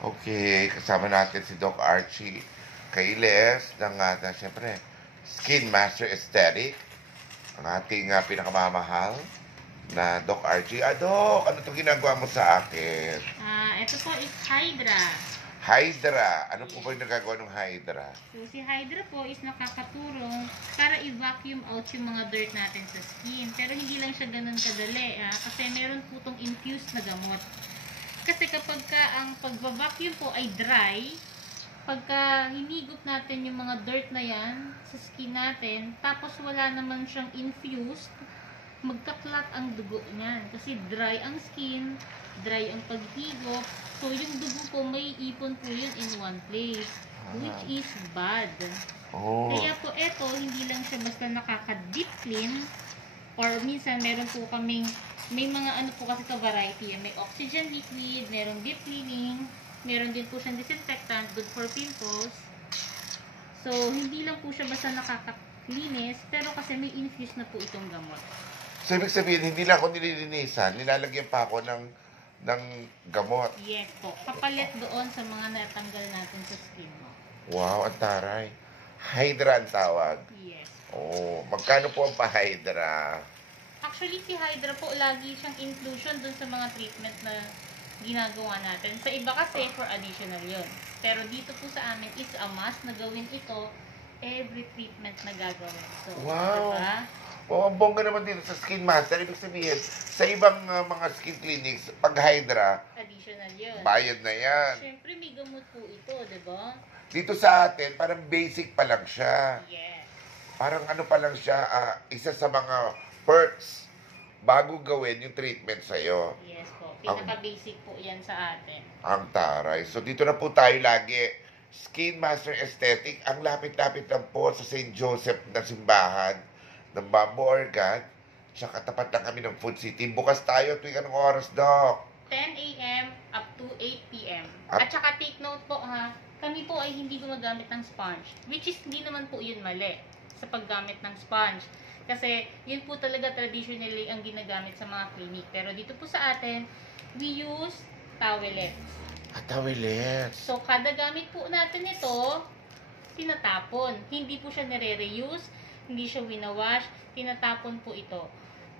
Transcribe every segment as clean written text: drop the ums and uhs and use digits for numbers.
Okay, kasama natin si Doc Archie Kailes ng siyempre, Skin Master Aesthetic, ang ating pinakamamahal na Doc Archie. Doc, ano itong ginagawa mo sa akin? Ito po is Hydra. Hydra. Ano po ba yung nagagawa ng Hydra? So, si Hydra po is nakakatulong para i-vacuum out yung mga dirt natin sa skin. Pero hindi lang siya ganun kadali, kasi meron po itong infused na gamot. Kasi kapag ang pag-vacuum po ay dry, pagka hinigop natin yung mga dirt na yan sa skin natin, tapos wala naman siyang infused, magkaklat ang dugo niyan. Kasi dry ang skin, dry ang paghigop, so yung dugo po may ipon po yun in one place, which is bad. Kaya po eto, hindi lang siya basta nakaka-deep clean, or minsan meron po kaming may mga ano po kasi ka-variety. May oxygen liquid, merong deep cleaning, meron din po siyang disinfectant, good for pimples. So, hindi lang po siya basta nakakalinis, pero kasi may infused na po itong gamot. So, ibig sabihin, hindi lang ako nililinisan, nilalagyan pa ako ng gamot. Yes po. Kapalit doon sa mga natanggal natin sa skin mo. Wow, ang taray. Hydra ang tawag. Yes. Magkano po ang pa-Hydra? Actually, si Hydra po, lagi siyang inclusion dun sa mga treatment na ginagawa natin. Sa iba kasi, for additional yun. Pero dito po sa amin, it's a must na gawin ito every treatment na gagawin. So, wow! Diba? Ang bongga naman dito sa Skin Master. Ibig sabihin, sa ibang mga skin clinics, pag Hydra, additional yun. Bayad na yan. Siyempre, may gamot po ito, diba? Dito sa atin, parang basic pa lang siya. Yes. Parang ano pa lang siya, isa sa mga perks bago gawin yung treatment sa'yo. Yes po. Pinaka-basic po yan sa atin. Ang taray. So, dito na po tayo lagi. Skin Master Aesthetic. Ang lapit-lapit lang po sa St. Joseph na simbahan ng Bamboo Organ. Tsaka tapat lang kami ng Food City. Bukas tayo tuwing anong oras, Doc? 10 a.m. up to 8 p.m. At saka take note po kami po ay hindi gumagamit ng sponge. Which is hindi naman po yun mali sa paggamit ng sponge. Kasi yun po talaga traditionally ang ginagamit sa mga clinic. Pero dito po sa atin, we use towelettes. Towelettes. So kada gamit po natin ito, tinatapon. Hindi po siya nire-reuse, hindi siya winawash, tinatapon po ito.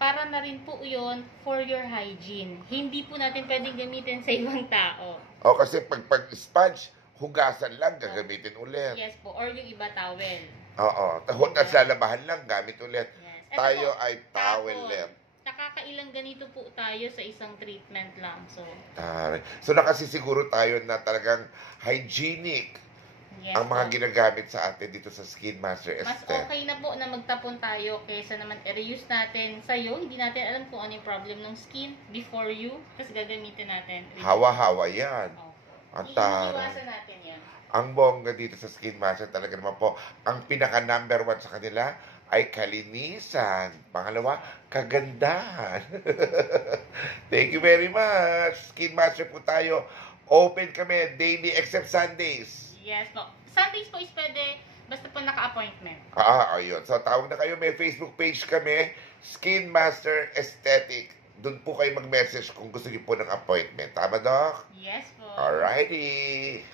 Para na rin po yun for your hygiene. Hindi po natin pwedeng gamitin sa ibang tao. Kasi pag sponge, hugasan lang, gagamitin ulit. Yes po, or yung iba towel. Tahon at lalabahan lang, gamit ulit. Yes. Tayo po, ay towelette. Nakakailang ganito po tayo sa isang treatment lang. So nakasisiguro tayo na talagang hygienic ang mga ginagamit sa atin dito sa Skin Master Aesthetic. Mas okay na po na magtapon tayo kaysa naman i-reuse natin sa'yo. Hindi natin alam kung ano yung problem ng skin before you. Kasi gagamitin natin. Hawa-hawa yan. Ang taray. Iiwasan natin yan. Ang bongga dito sa Skin Master talaga naman po, ang pinaka number 1 sa kanila ay kalinisan. Pangalawa, kagandahan. Thank you very much. Skin Master po tayo. Open kami daily except Sundays. Yes po. Sundays po is pwede basta po naka-appointment. Ayun. So tawag na kayo. May Facebook page kami, Skin Master Aesthetic. Doon po kayo mag-message kung gusto niyo po ng appointment. Tama, Doc? Yes po. Alrighty.